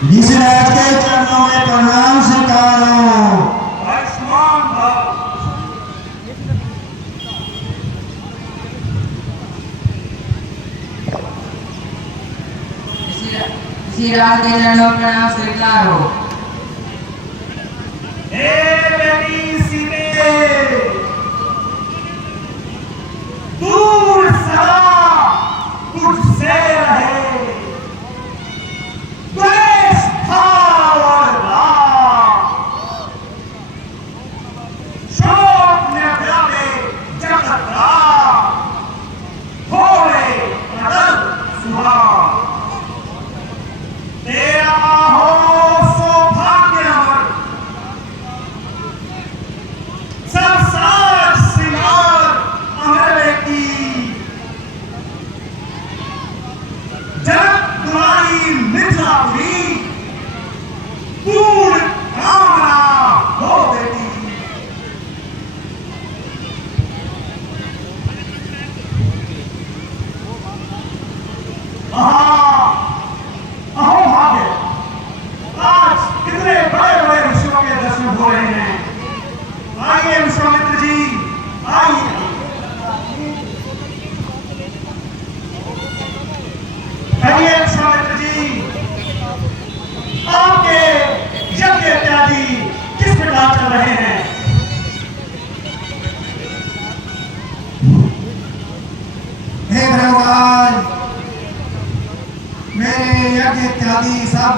विश्वराज के चरणों में प्रणाम स्वीकारो। आयुष्मान भव। विश्वराज के चरणों में प्रणाम स्वीकारो। हे बेटी सीते, दूर सदा तुझसे रहे द्वेष भाव और राग, शोक ने व्यापे जगत राग, होवे अटल सुहाग। तेरा हो सौभाग्य अमर, सब साज श्रृंगार अमर बेटी, जनक तुम्हारी मिथिलापुरी पूर्ण कामना हो बेटी। अहो भाग्य, आज कितने बड़े बड़े ऋषियों के दर्शन हो रहे हैं। आइए विश्वामित्र जी, आइए। कहिए विश्वामित्र जी, आपके यज्ञ इत्यादि किस प्रकार चल रहे हैं? हे भगवान, मेरे यज्ञ इत्यादि सब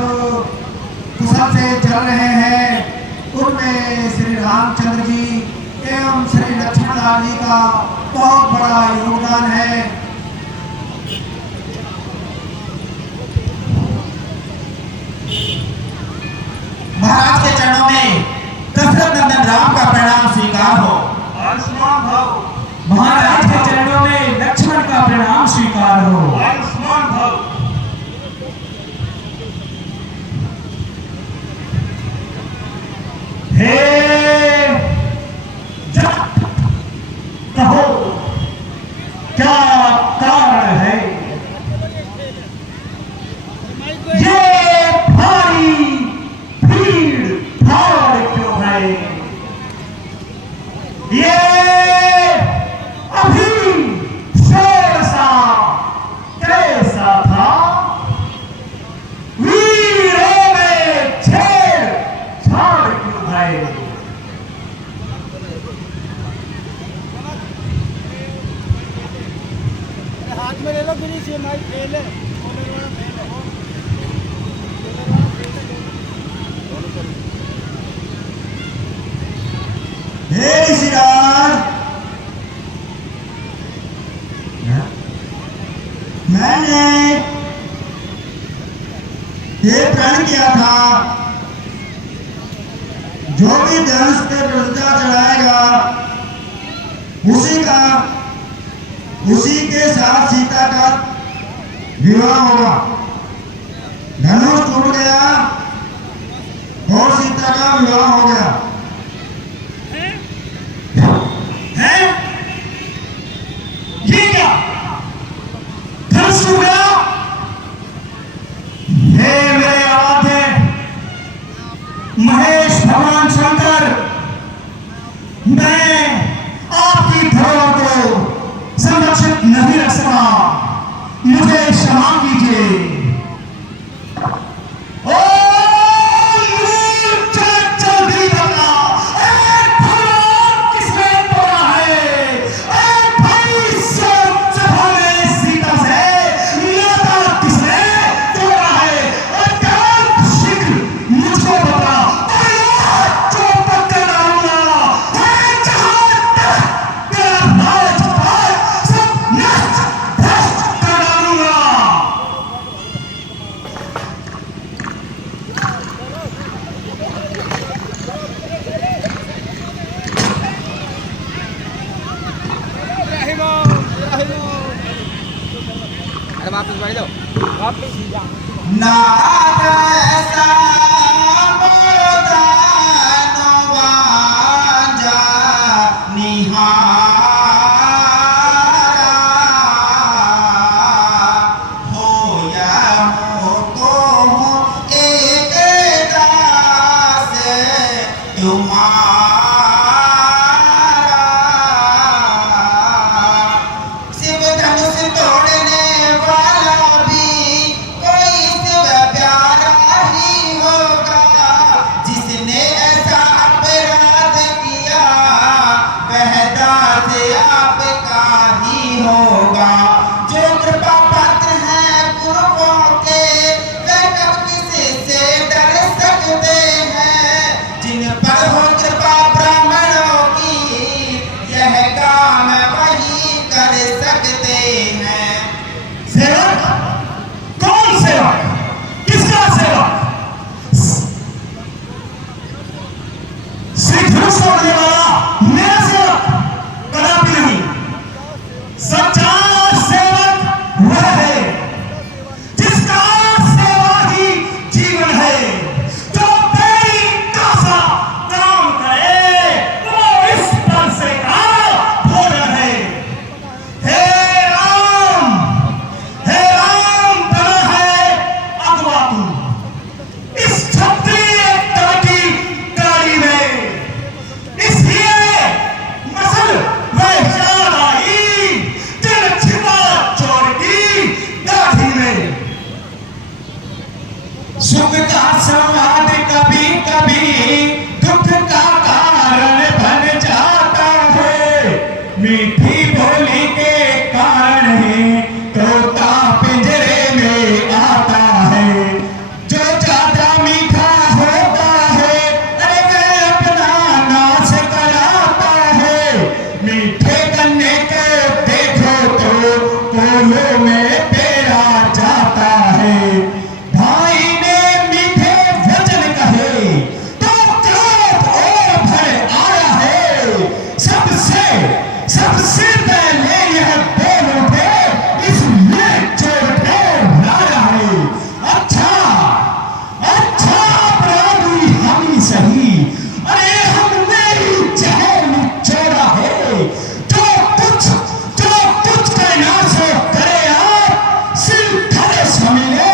कुशल से चल रहे हैं। उनमें श्री रामचंद्र जी एवं श्री लक्ष्मण जी का बहुत बड़ा योगदान है। महाराज के चरणों में दशरथ नंदन राम का प्रणाम स्वीकार हो। आयुष्मान भव। महाराज के चरणों में लक्ष्मण का प्रणाम स्वीकार हो। आयुष्मान भव। हे जगत, कहो क्या कारण है? ये भारी भीड़ भाड़ क्यों है? ये अभी शेर सा कैसा था? वीरों में छेड़ छाड़ क्यों है? हाथ में ले लो फिर इसे माइक फेल है। हे ऋषिराज, मैंने ये प्रण किया था, जो भी धनुष पे प्रज्ञा चढ़ाएगा उसी के साथ सीता का विवाह होगा। धनुष टूट गया और सीता का विवाह हो गया। हैं? ये क्या? धनुष टूट गया? हे मेरे आराध्य महेश भगवान शंकर, मैं आपकी धरोहर को संरक्षित नहीं रख सका, मुझे क्षमा कीजिए। अरे वापस बढ़ जाओ, वापस ही जा। नाथ ऐसा संवाद कभी कभी दुख का कारण बन जाता है। मीठी बोली के कारण ही तोता पिंजरे में आता है। जो ज्यादा मीठा होता है अरे वह अपना नाश कराता है। मीठे गन्ने को देखो तो कोलों में पेरा जाता है। भाई ने मीठे वचन कहे तो क्रोध और भय आया है। सबसे पहले यह बोल उठे इसलिए चोर ठहराया है। अच्छा अपराधी हम ही सही, अरे हमने ही जहर निचोड़ा है। जो कुछ कहना सो करे आप, सिर धरे समिले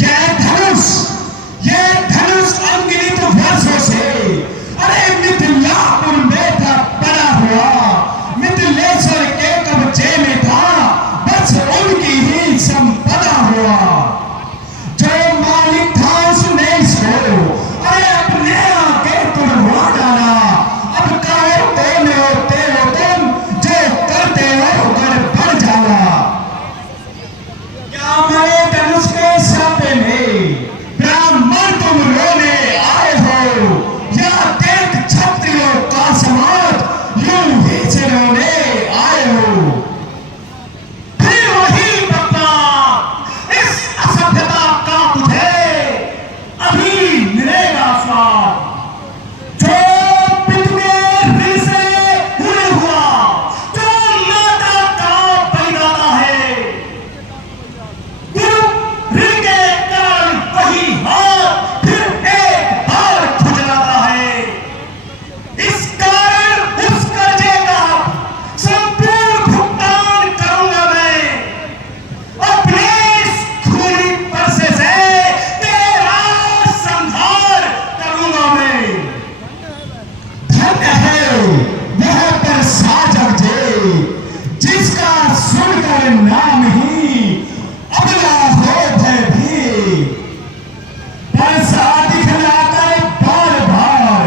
ये धनुष अनगिनत वर्षों से अरे मिथिलापुर में था पड़ा हुआ, मिथिलेश्वर के कब्जे में था, बस उनकी ही संपदा हुआ। जो मालिक था उसने इसको अरे अपने आके तुड़वा डाला। अब कहो होते हो तुम, जो करते हो गड़बड़ जाला। क्या मेरे धनुष के सापे में ब्राह्मण तुम रोने आए हो, या देख क्षत्रियों का समाज यूं ही से रोने आए हो। फिर वही बप्पा इस असभ्यता का तुझे अभी मिलेगा स्वाद। जो पितुके ऋण से हुए हुआ, जो माता का बलिदाता है, गुरु ऋण के कारण वही हाथ फिर एक बार खुजलाता है। इस कारण उस कर्जे का संपूर्ण भुगतान करूंगा मैं, अपने इस खूनी परसे से तेरा संहार करूंगा मैं। धन्य है वह परसा जगजे, जिसका सुनकर नाम ही अबला हो भय भी। परसा दिखलाकर बार बार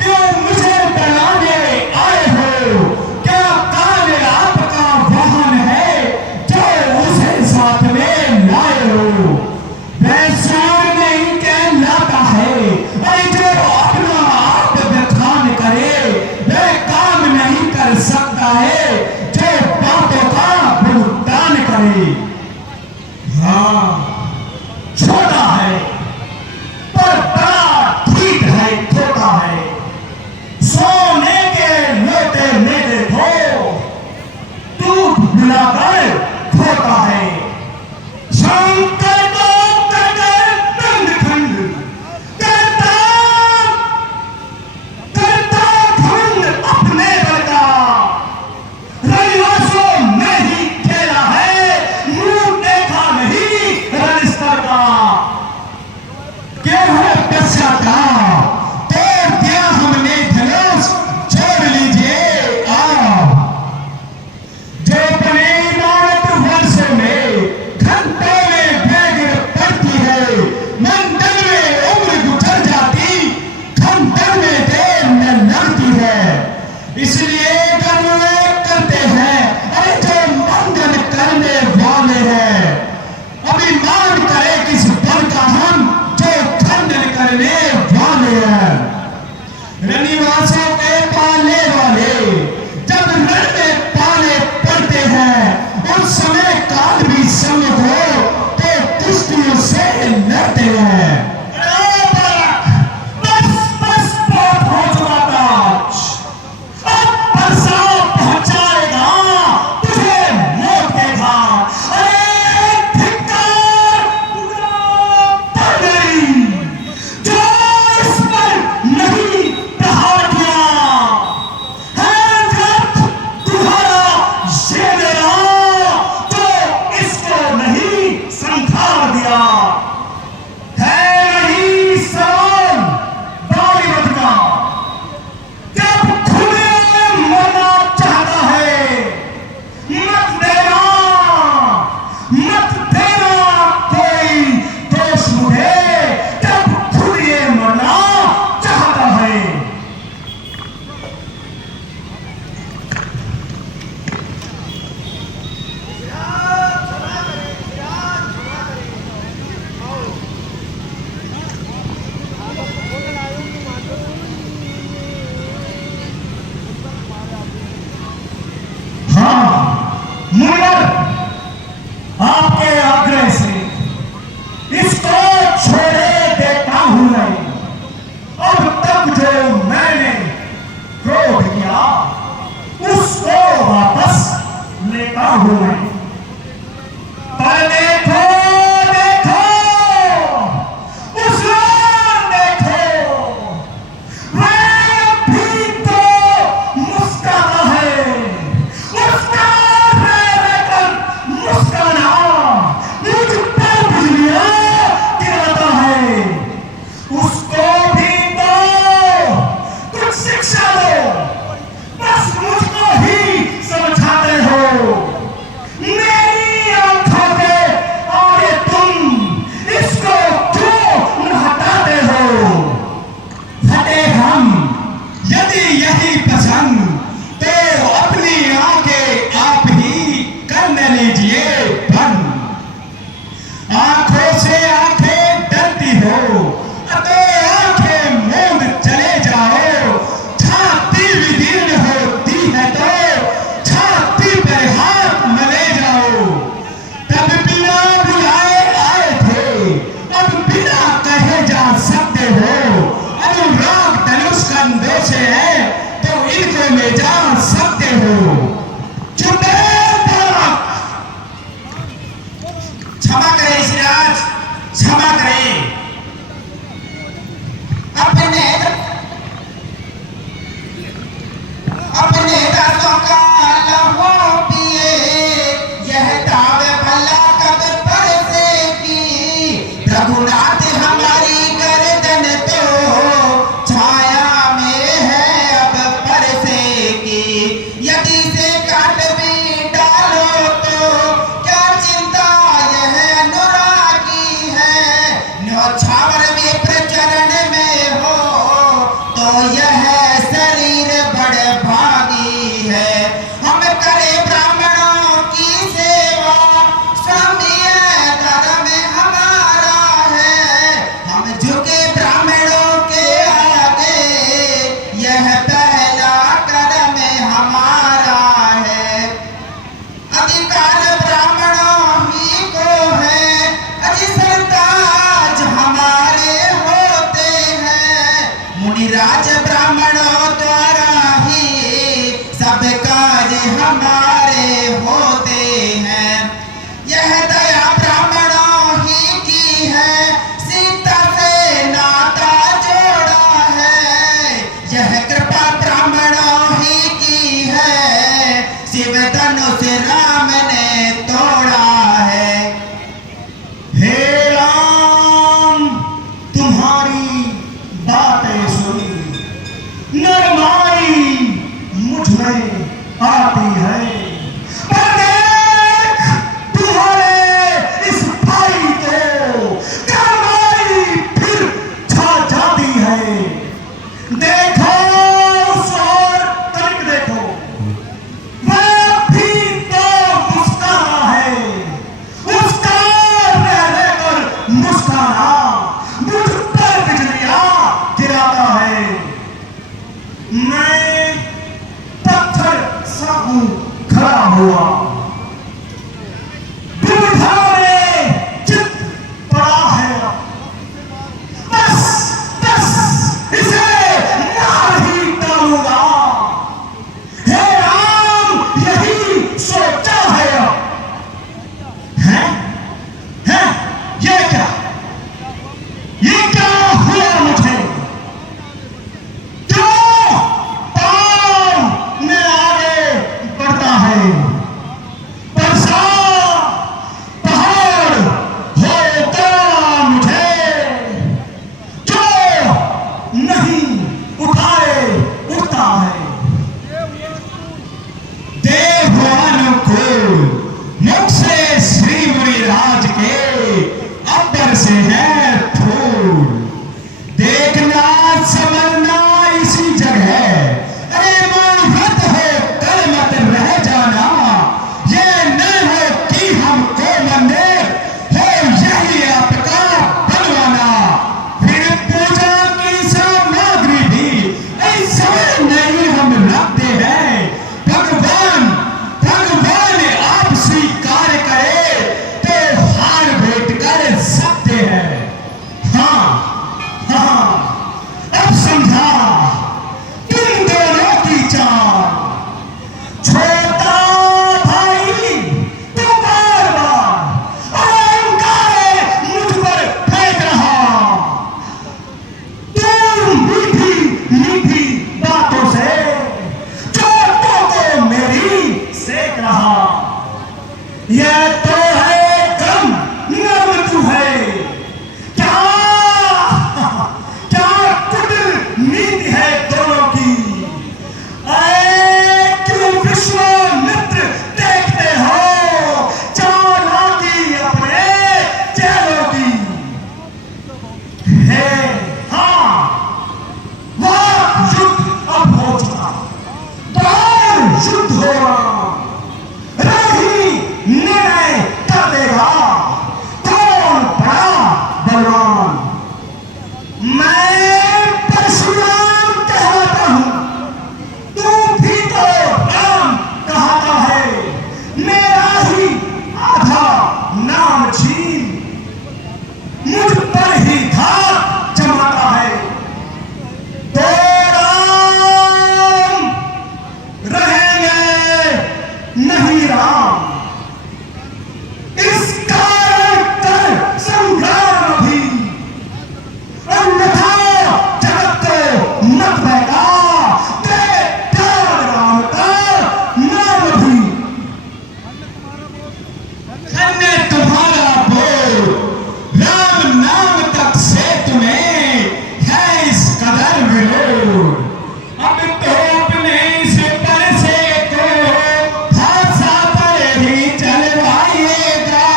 क्यों मुझे डराने आए हो? क्या काल आपका वाहन है जो उसे साथ में लाए हो? वह सूर नहीं कहलाता है, अरे जो अपना आप बखान करे, वह काम नहीं कर सकता है जो बातों का भुगतान करे। हाँ, छोटा है पर बड़ा ठीक है, छोटा है। सोने के लोटे में देखो दूध मिलाकर खोता है। शंकर को कर दंड खंड करता घमंड अपने बल का। रनिवासों में ही खेला है, मुंह देखा नहीं रणस्तर का। क्या है बच्चा का तोड़ दिया हमने धनुष, छोड़ लीजिए आओ। जो बने इमारत वर्षों में घंटों में बैग पड़ती है, मंडल में उम्र गुजर जाती, खंडर में देर न लगती है। इसलिए गणवे करते हैं अरे जो मंडन करने वाले हैं। अभिमान करे किस बल का हम जो खंडन करने वाले हैं। रनिवासों के पाले वाले जब रण में पाले पड़ते हैं, उस समय काल भी सम्मत हो तो कुश्तियों से लड़ते हैं। बस बस बहुत हो चुका था, अब परसा पहुंचाएगा तुझे मौत के घाट। अरे धिक्कार पड़ गई जो इस पर नहीं प्रहार किया है। जब तुम्हारा ये मेरा तो इसको नहीं संखार दिया है। हो तो आंखें मूंद चले जाओ। छाती विदीर्ण होती है तो छाती पर हाथ मले जाओ। तब बिना बुलाए आए थे, अब बिना कहे जा सकते हो। अनुराग धनुष कंधों से है तो इनको ले जा सकते हो। क्षमा करें श्रीराज, क्षमा करें। अपने दासों का लहू पिए, यह दावे भला कब बरसेगी। रघुनाथ हमारी गर्दन तो छाया में है अब बरसेगी। यदि से काट भी डालो तो क्या चिंता, यह अनुरागी है। न्योछावर में प्रचरण में हो तो यह शरीर बड़े भागी है। हम करें ब्राह्मणों की सेवा, स्वामी धर्म हमारा है। हम झुके ब्राह्मणों के आगे, यह पहला कर्म हमारा है। अधिकार ब्राह्मणों ही को है, अधिसरताज हमारे होते हैं। मुनिराज ब्राह्मणों द्वारा ही सब काज हमारे होते हैं। यह दया ब्राह्मणों ही की है, सीता से नाता जोड़ा है। यह कृपा ब्राह्मणों ही की है, शिव धनुष राम ने तोड़ा है। हे राम, तुम्हारी बातें सुनी नरमाई मुझ में आती है। पर देख तुम्हारे इस भाई को करमाई फिर छा जाती है। देखो और तनिक देखो, वह भी तो मुस्काना है। उसका रहने पर मुस्काना मुझ पर बिजलियां गिराता है। मैं पत्थर सा हूं खड़ा हुआ, दुविधा में चित्त पड़ा है। बस बस इसे मार ही डालूंगा। हे राम, यही सोचा है। हैं? हैं? ये क्या हुआ मुझे? क्यों पांव में आगे बढ़ता है? बरसा पहाड़ होता मुझे, क्यों नहीं उठता है? देवभुवन को मुख से श्री मुनिराज के अब्बर से है फूल। देखना समझना इसी जगह, अरे मूर्ख हो कर मत रह जाना। ये न हो कि हमको मंदिर हो यही आपका बनवाना। फिर पूजा की सामग्री भी ऐसा नहीं हम रखते हैं। भगवान आप स्वीकार करे तो हार भेंट कर सकते हैं। हाँ, अब समझा मुझ पर ही धाक जमाता है। तो राम रहेंगे नहीं राम, इस कारण कर संग्राम भी, अन्यथा जगत को मत बहका दे त्याग राम का नाम भी। अन्य तुम्हारा बोल राम नाम तक से तुम्हें है इस कदर विरोध। अब तो अपने से पैसे को भाषा पर ही चलवाइएगा,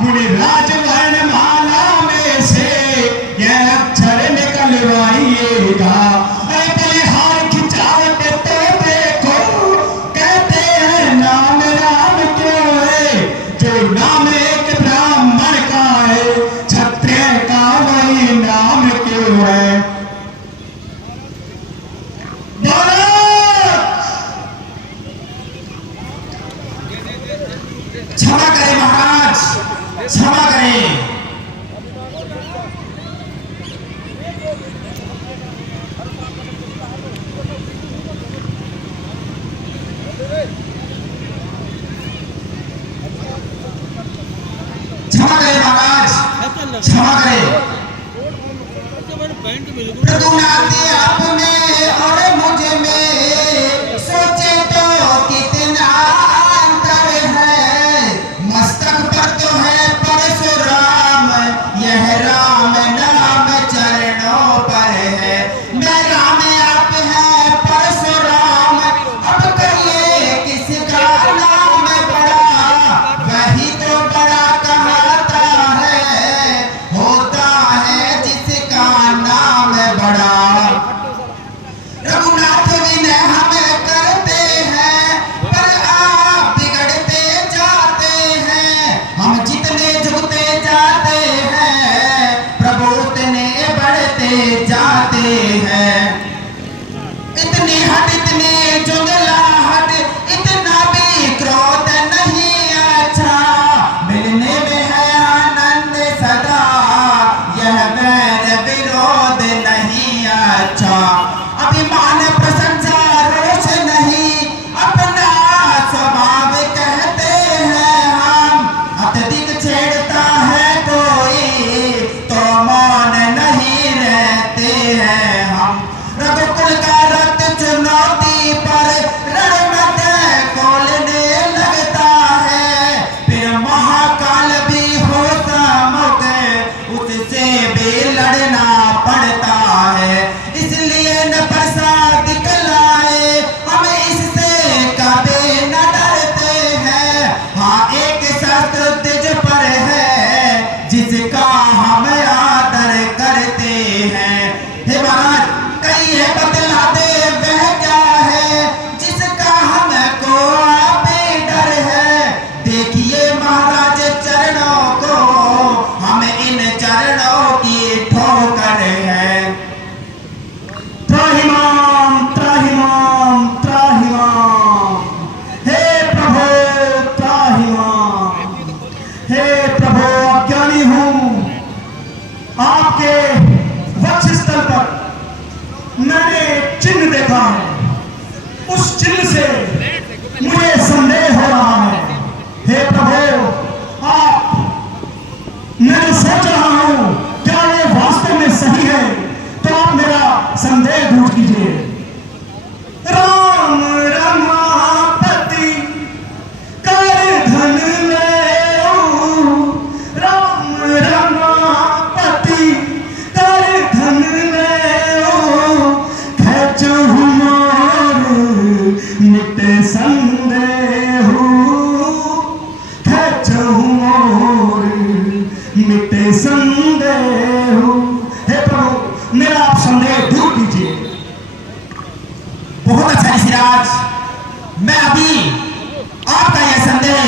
मुनि राजवर्ण माला में से यह अक्षर निकलवाइएगा। अरे बलिहार खिंचावट तो देखो, कहते हैं नाम राम क्यों है, जो नाम एक ब्राह्मण का है, क्षत्रिय का वही नाम क्यों है। क्षमा करें महाराज, क्षमा करें। क्षमा करें महाराज, क्षमा करें। रघुनाथ आपने और मुझ में सोचे तो कितना अंतर है। मस्तक पर तो है परशुराम, यह राम नाम चरणों पर है। मैं राम आप है परशुराम, अब कहिए किसका नाम बड़ा, वही तो बड़ा कहता है, होता है जिसका नाम बड़ा। रघुनाथ विनय हमें करते हैं, पर आप बिगड़ते जाते हैं। हम जितने झुकते जाते हैं, प्रभु उतने बढ़ते जाते हैं। इतनी हट इतनी जुगलाहट, इतना भी क्रोध नहीं अच्छा, मिलने में है आनंद सदा, यह वैर विरोध नहीं अच्छा। अभिमान प्रशंसा रोष नहीं, अपना स्वभाव कहते हैं हम। अत्यधिक छेड़ता है कोई तो मौन नहीं रहते हैं हम। रघुकुल का रक्त चुनौती पर रणमत खोलने लगता है, फिर महाकाल भी हो सम्मुख, उससे भी लड़ना पड़ता है। इसलिए न प्रसाद दिखलाए, हम इससे कभी न डरते हैं। हाँ एक शस्त्र तुझ पर है, जिसका हम आदर करते हैं। हे महाराज कहिए बतला दे वह क्या है, जिसका हमको आप डर है। देखिए महाराज चरणों को, हम इन चरणों की ठोकर है। त्राहिमाम त्राहिमाम त्राहिमाम, हे प्रभु त्राहिमाम। हे प्रभु अज्ञानी हूँ, आपके वक्षस्थल पर मैंने एक चिन्ह देखा है, उस चिन्ह से मुझे संदेह हो रहा है। हे प्रभु आप, मैं जो सोच रहा हूँ क्या ये वास्तव में सही है, तो आप मेरा संदेह दूर कीजिए। राम रमापति कर धन लेऊ, राम रमापति कर धन लेऊ, खेचहु मोर मिटे संदेहु, खेचहु मोर मिटे संदेहु। हे प्रभु मेरा आप संदेह दूर कीजिए। बहुत अच्छा ऋषिराज, मैं अभी आपका यह संदेह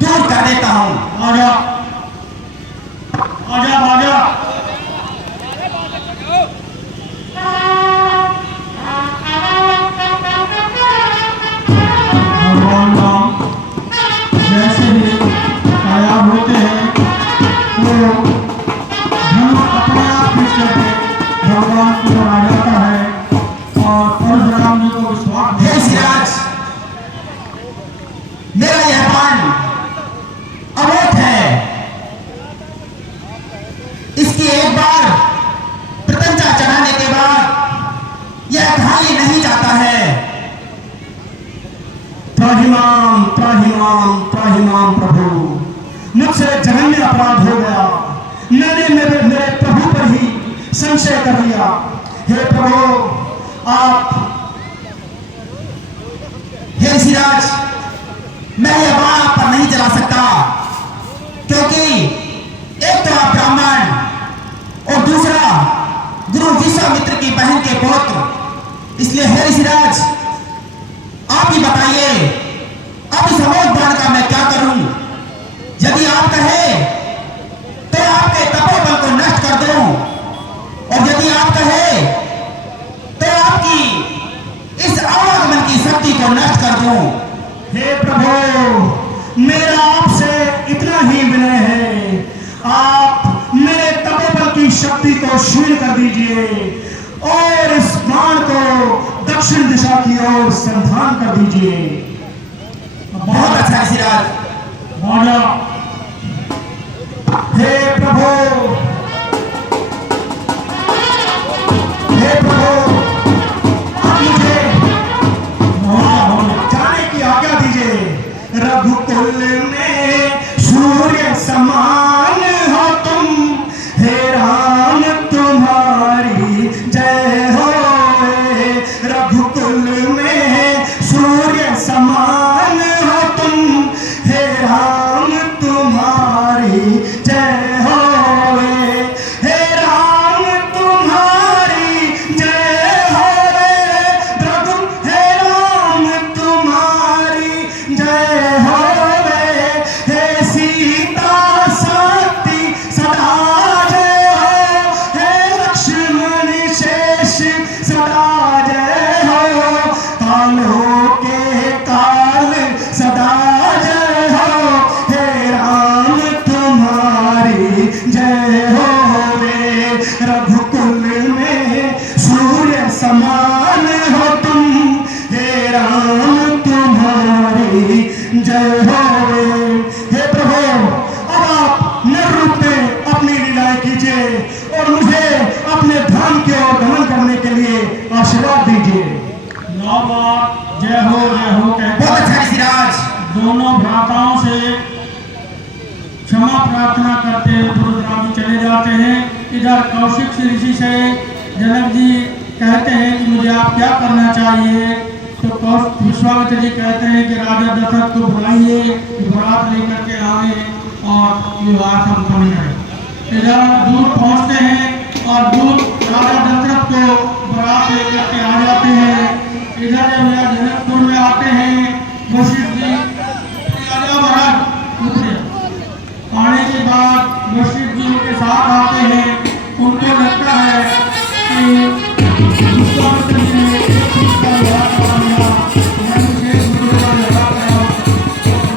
दूर कर देता हूँ। आजा आजा आजा। भगवान राम जैसे ही आया होते हैं वो भगवान की ओर आ जाता है और परशुराम जी को विश्वास हे सिराज, मेरा यह बाण अमोघ है, इसकी एक बार प्रत्यंचा चढ़ाने के बाद यह खाली नहीं जाता है। त्राहिमाम त्राहिमाम त्राहिमाम प्रभु, मुझसे जघन्य अपराध हो गया, मैंने मेरे प्रभु पर ही संशय कर लिया। हे प्रभु आप, हे ऋषिराज, मैं यह बाण आप पर नहीं चला सकता, क्योंकि एक तो आप ब्राह्मण और दूसरा गुरु विश्वामित्र की बहन के पुत्र, इसलिए हे ऋषिराज आप ही बताइए अब इस अमोघ बाण का मैं क्या करूं। यदि आप कहे तो आपके तपोबल को नष्ट कर दूं, और यदि आप कहे तो आपकी इस आवागमन की शक्ति को नष्ट कर दूं। हे प्रभु, मेरा आपसे इतना ही विनय है, आप मेरे तपोबल की शक्ति को क्षीण कर दीजिए और इस बाण को दक्षिण दिशा की ओर संधान कर दीजिए। बहुत अच्छा ऋषिराज। राजा हे प्रभु, हे प्रभु, आप मुझे जाने की आज्ञा दीजिए। रघुकुल में सूर्य समान हो तुम, हे राम तुम्हारी जय हो। रघुकुल में सूर्य समान हो तुम, हे राम तुम्हारी जय हो। हे राम तुम्हारी जय हो। रघु हे राम तुम्हारी जय हो। हे सीता सती सदा जय हो। हे लक्ष्मण शेष सदा जय हो। कालों के काल सदा जय हो। हे राम तुम्हारी जय हो। रघुकुल में सूर्य समान हो तुम, हे राम तुम्हारी जय हो। हे प्रभु, अब आप नर रूप में अपनी लीलाएं कीजिए और मुझे अपने धाम की ओर गमन करने के लिए आशीर्वाद दीजिए। जय हो कहते बहुत अच्छा ऋषिराज। दोनों भ्राताओं से क्षमा प्रार्थना करते हुए परशुराम जी चले जाते हैं। इधर कौशिक ऋषि से जनक जी कहते हैं कि मुझे आप क्या करना चाहिए, तो विश्वामित्र जी कहते हैं कि राजा दशरथ को बुलाइए, बारात लेकर के आए और विवाह संपन्न करें। इधर दूध पहुंचते हैं और दूध राजा दशरथ को बारात लेकर के आ जाते हैं। इधर जब यह जनकपुर में आते हैं, वशिष्ठ जी राजा महाराज आने के बाद वशिष्ठ जी उनके साथ आते हैं। उनको लगता है कि विश्वामित्र जी ने एक चीज का विवाह करा दिया, विशेष गुरु का विवाह करा।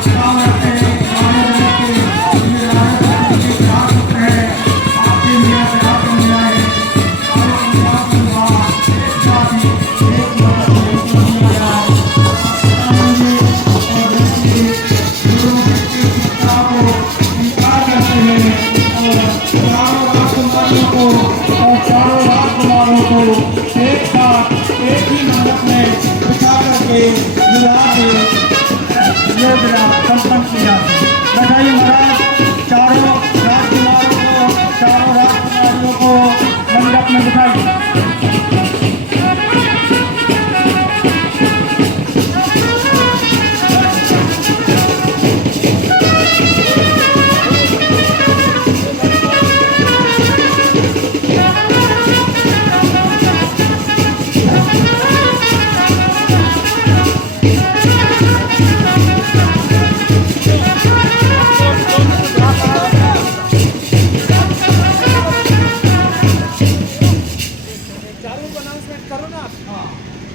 काम करते हैं राजा जनक के, ये राजा जनक के क्या पुत्र है, आपके मियाँ से आपको मिला है, और उनका विवाह एक साथ ही एक एक साथ एक ही मंडप में बिठा करके विवाह के योग संपन्न किया। बधाई महाराज, चारों राजकुमारों को मंडप में बिठाई।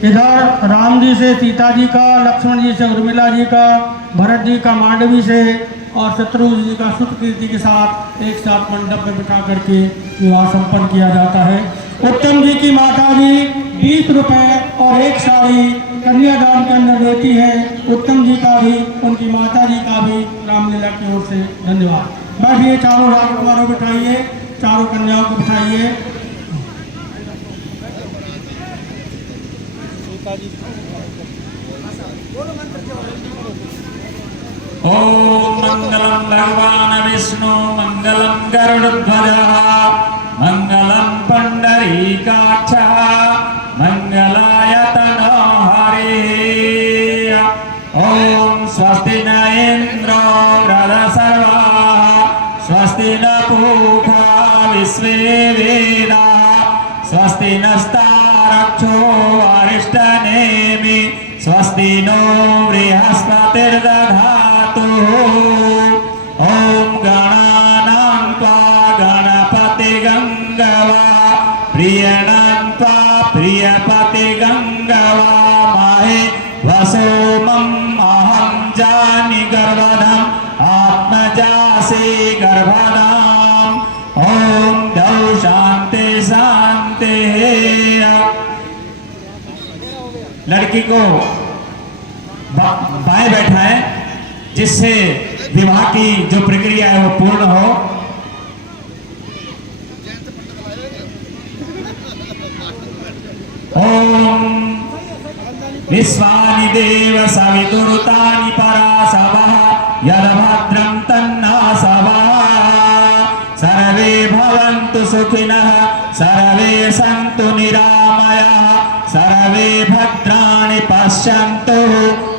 इधर राम जी से सीता जी का, लक्ष्मण जी से उर्मिला जी का, भरत जी का मांडवी से और शत्रुघ्न जी का सुतकीर्ति के साथ एक साथ मंडप में बिठा करके विवाह संपन्न किया जाता है। उत्तम जी की माता जी 20 रुपए और एक साड़ी कन्यादान के अंदर देती है। उत्तम जी का भी, उनकी माता जी का भी रामलीला की ओर से धन्यवाद। बैठिए, चारों राजकुमारों को बिठाइए, चारों कन्याओं को बिठाइए। ओम मंगलम भगवान विष्णु मंगलम गरुड़ध्वज मंगलम पुंडरीकाक्ष मंगलाय तनो हरि। ओम स्वस्ति न इंद्रो वृद्धसर्वा स्वस्ति न पूषा विश्वे वेदाः स्वस्ति नस्तारक्षो अरिष्टनेमि स्वस्ति नो बृहस्पतिर्दधातु। ओम गणानां त्वा गणपतिगं गवा प्रियणां त्वा प्रियपतिगं गवामहे वसोमम् अहं जानि गर्भधम् आत्मजासि गर्भधाम्। ओम द्यौ शांति शांति। लड़की को बाएं बैठाएं जिससे विवाह की जो प्रक्रिया है वो पूर्ण हो। ओम विश्वानि देव सवितुरुतानि परासवः यद्भद्रं तन्नासवः। सर्वे भवन्तु सुखिनः सर्वे सन्तु निरामयाः सर्वे भद्राणि पश्यन्तु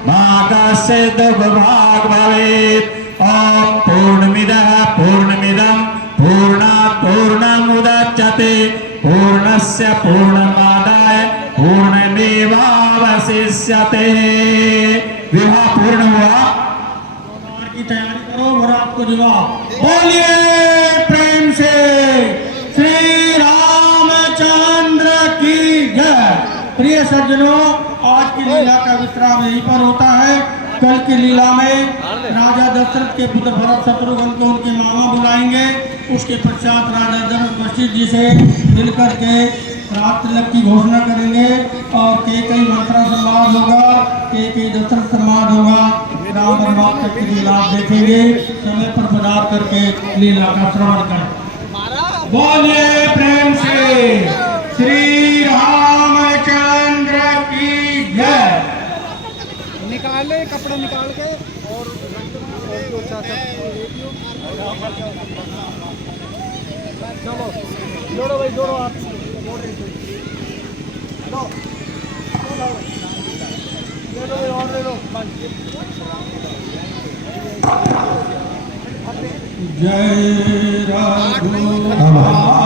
मा कश्चित् दुःखभाग् भवेत्। ओम पूर्णमिदः पूर्णमिदं पूर्णात् पूर्णमुदच्यते पूर्णस्य पूर्णमादाय पूर्णमेवावशिष्यते। विवाह पूर्ण हुआ। की तैयारी करो, बरात को जवाब बोलिए प्रेम से श्री रामचंद्र की जय। प्रिय सज्जनों, आज की लीला का विश्राम यहीं पर होता है। कल की लीला में राजा दशरथ के पुत्र भरत शत्रुघ्न को उनके मामा बुलाएंगे। उसके पश्चात राजा जनक वशिष्ठ जी से मिलकर के रात तिलक की घोषणा करेंगे और कई मंत्रा संवाद होगा, कई दशरथ संवाद होगा। राम बर्बाद की लीला आप देखेंगे। समय पर पधार करके लीला का श्रवण करें। बोलिए प्रेम से श्री रामचंद्र की जय। निकाल ले कपड़ा निकाल के और चलो जोड़ो भाई, जोड़ो आप ले लो। जय रघुनाथ।